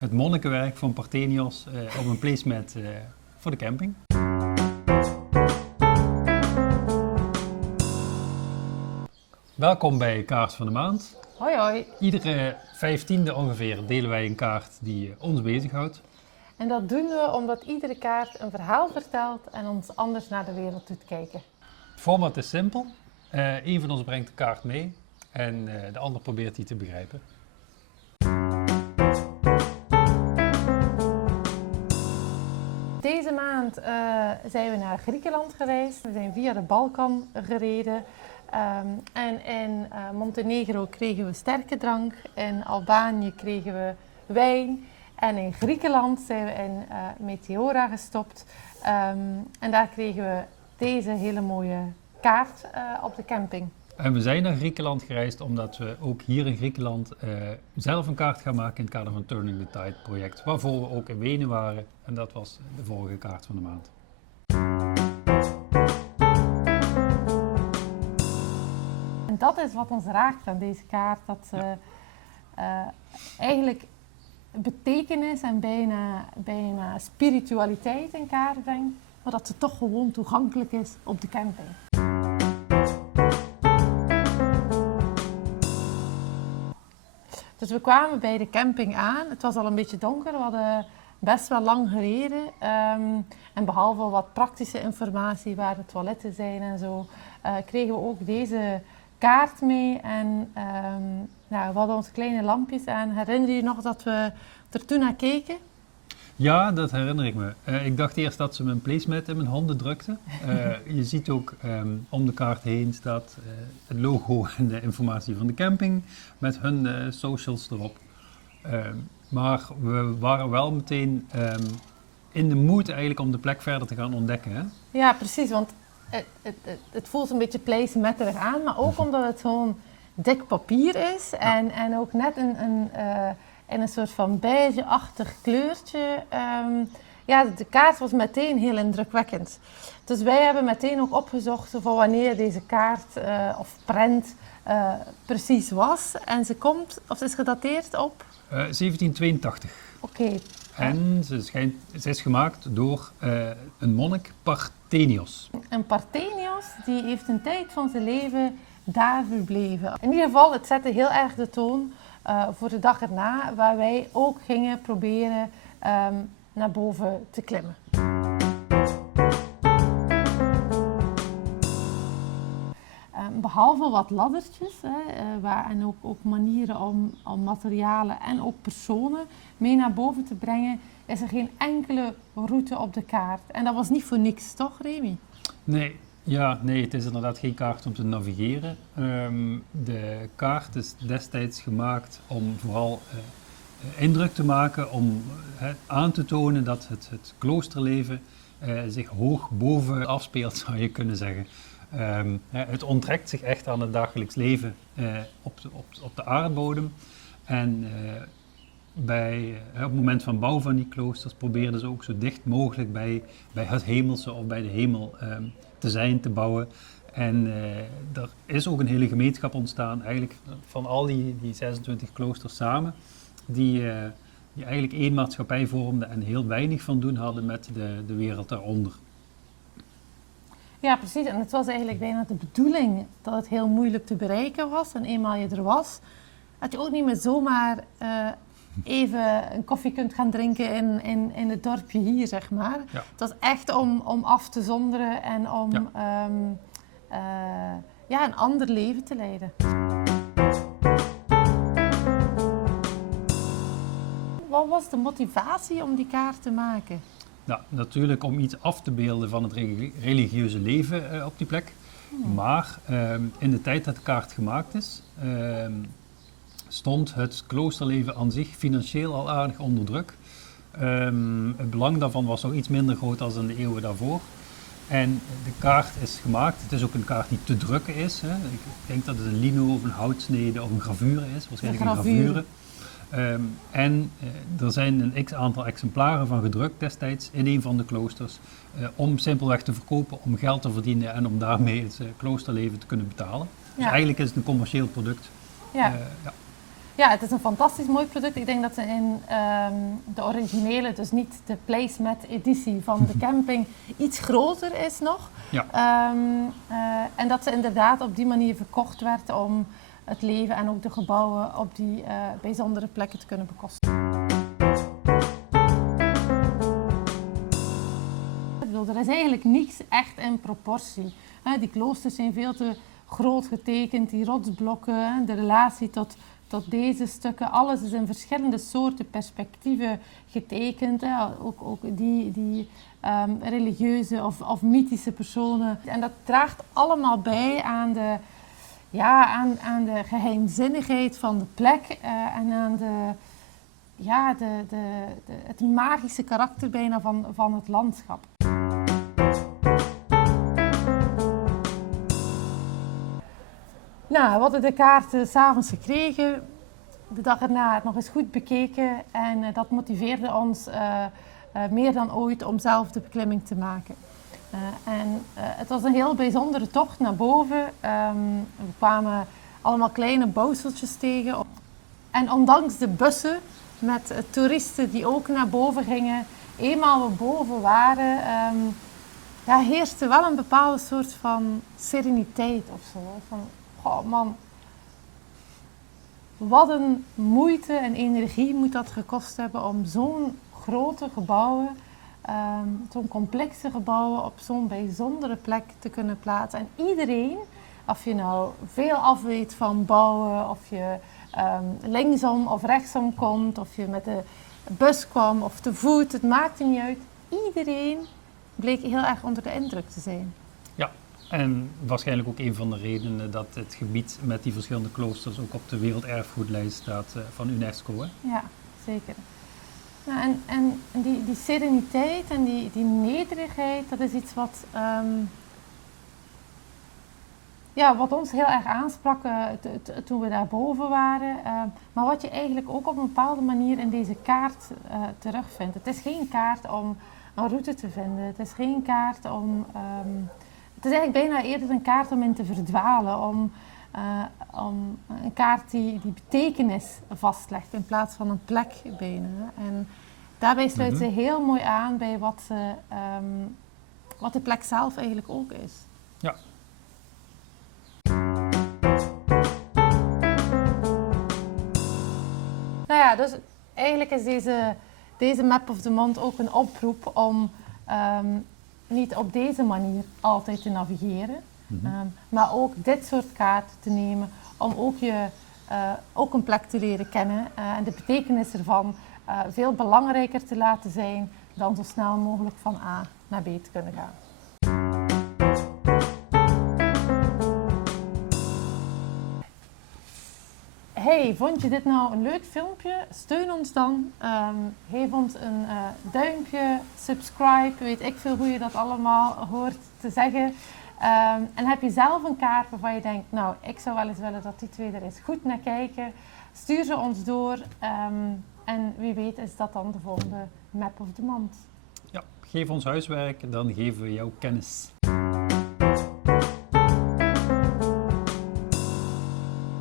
Het monnikenwerk van Parthenios op een placemat voor de camping. Welkom bij Kaart van de Maand. Hoi hoi. Iedere 15e ongeveer delen wij een kaart die ons bezighoudt. En dat doen we omdat iedere kaart een verhaal vertelt en ons anders naar de wereld doet kijken. Het format is simpel. Een van ons brengt de kaart mee en de ander probeert die te begrijpen. Deze maand zijn we naar Griekenland gereisd. We zijn via de Balkan gereden. En in Montenegro kregen we sterke drank. In Albanië kregen we wijn. En in Griekenland zijn we in Meteora gestopt. En daar kregen we deze hele mooie kaart op de camping. En we zijn naar Griekenland gereisd omdat we ook hier in Griekenland zelf een kaart gaan maken in het kader van Turning the Tide project. Waarvoor we ook in Wenen waren en dat was de vorige kaart van de maand. En dat is wat ons raakt aan deze kaart. Dat ze eigenlijk betekenis en bijna spiritualiteit in kaart brengt. Maar dat ze toch gewoon toegankelijk is op de camping. Dus we kwamen bij de camping aan. Het was al een beetje donker. We hadden best wel lang gereden. En behalve wat praktische informatie waar de toiletten zijn en zo, kregen we ook deze kaart mee. En we hadden onze kleine lampjes aan. Herinner je je nog dat we er toen naar keken? Ja, dat herinner ik me. Ik dacht eerst dat ze mijn placemat in mijn handen drukte. Je ziet ook om de kaart heen staat het logo en de informatie van de camping met hun socials erop. Maar we waren wel meteen in de mood eigenlijk om de plek verder te gaan ontdekken. Hè? Ja, precies, want het voelt een beetje placematterig aan, maar ook omdat het zo'n dik papier is en ook net in een soort van beige-achtig kleurtje. De kaart was meteen heel indrukwekkend. Dus wij hebben meteen ook opgezocht van wanneer deze kaart of prent precies was. En ze is gedateerd op? 1782. Oké. En ze is gemaakt door een monnik, Parthenios. En Parthenios die heeft een tijd van zijn leven daar verbleven. In ieder geval, het zette heel erg de toon voor de dag erna, waar wij ook gingen proberen naar boven te klimmen. Behalve wat laddertjes en ook manieren om materialen en ook personen mee naar boven te brengen, is er geen enkele route op de kaart. En dat was niet voor niks, toch Remy? Nee, het is inderdaad geen kaart om te navigeren. De kaart is destijds gemaakt om vooral indruk te maken, om aan te tonen dat het kloosterleven zich hoog boven afspeelt, zou je kunnen zeggen. Het onttrekt zich echt aan het dagelijks leven op de aardbodem. En op het moment van bouw van die kloosters probeerden ze ook zo dicht mogelijk bij het hemelse of bij de hemel te zijn, te bouwen. En er is ook een hele gemeenschap ontstaan, eigenlijk van al die 26 kloosters samen, die eigenlijk één maatschappij vormden en heel weinig van doen hadden met de wereld daaronder. Ja, precies. En het was eigenlijk bijna de bedoeling dat het heel moeilijk te bereiken was. En eenmaal je er was, dat je ook niet meer zomaar even een koffie kunt gaan drinken in het dorpje hier, zeg maar. Ja. Het was echt om af te zonderen en om een ander leven te leiden. Wat was de motivatie om die kaart te maken? Nou, natuurlijk om iets af te beelden van het religieuze leven op die plek. Maar in de tijd dat de kaart gemaakt is, stond het kloosterleven aan zich financieel al aardig onder druk. Het belang daarvan was nog iets minder groot dan in de eeuwen daarvoor. En de kaart is gemaakt. Het is ook een kaart die te drukken is. Hè. Ik denk dat het een lino of een houtsnede of een gravure is. Waarschijnlijk een gravure. Er zijn een x-aantal exemplaren van gedrukt destijds in een van de kloosters. Om simpelweg te verkopen, om geld te verdienen en om daarmee het kloosterleven te kunnen betalen. Dus eigenlijk is het een commercieel product. Ja. Ja, het is een fantastisch mooi product. Ik denk dat ze in de originele, dus niet de placemat editie van de camping, iets groter is nog. Ja. En dat ze inderdaad op die manier verkocht werd om het leven en ook de gebouwen op die bijzondere plekken te kunnen bekostigen. Er is eigenlijk niets echt in proportie. Die kloosters zijn veel te groot getekend, die rotsblokken, de relatie tot deze stukken. Alles is in verschillende soorten perspectieven getekend. Ook die religieuze of mythische personen. En dat draagt allemaal bij aan de geheimzinnigheid van de plek en aan het magische karakter bijna van het landschap. Nou, we hadden de kaarten 's avonds gekregen, de dag erna nog eens goed bekeken en dat motiveerde ons meer dan ooit om zelf de beklimming te maken. Het was een heel bijzondere tocht naar boven. We kwamen allemaal kleine bouwseltjes tegen. En ondanks de bussen met toeristen die ook naar boven gingen, eenmaal we boven waren, heerste wel een bepaalde soort van sereniteit of zo. Van, oh man, wat een moeite en energie moet dat gekost hebben om zo'n grote gebouwen, zo'n complexe gebouwen op zo'n bijzondere plek te kunnen plaatsen. En iedereen, of je nou veel afweet van bouwen, of je linksom of rechtsom komt, of je met de bus kwam of te voet, het maakte niet uit. Iedereen bleek heel erg onder de indruk te zijn. Ja, en waarschijnlijk ook een van de redenen dat het gebied met die verschillende kloosters ook op de werelderfgoedlijst staat van UNESCO. Hè? Ja, zeker. Nou, en die sereniteit en die nederigheid, dat is iets wat ons heel erg aansprak toen we daar boven waren. Maar wat je eigenlijk ook op een bepaalde manier in deze kaart terugvindt. Het is geen kaart om een route te vinden. Het is geen kaart om... het is eigenlijk bijna eerder een kaart om in te verdwalen. Om een kaart die betekenis vastlegt in plaats van een plek bijna. En daarbij sluit ze heel mooi aan bij wat de plek zelf eigenlijk ook is. Ja. Nou ja, dus eigenlijk is deze Map of the Month ook een oproep om niet op deze manier altijd te navigeren, maar ook dit soort kaarten te nemen om ook een plek te leren kennen en de betekenis ervan veel belangrijker te laten zijn dan zo snel mogelijk van A naar B te kunnen gaan. Hey, vond je dit nou een leuk filmpje? Steun ons dan. Geef ons een duimpje, subscribe, weet ik veel hoe je dat allemaal hoort te zeggen. En heb je zelf een kaart waarvan je denkt, nou, ik zou wel eens willen dat die twee er eens goed naar kijken. Stuur ze ons door en wie weet is dat dan de volgende Map of the Month. Ja, geef ons huiswerk, dan geven we jou kennis.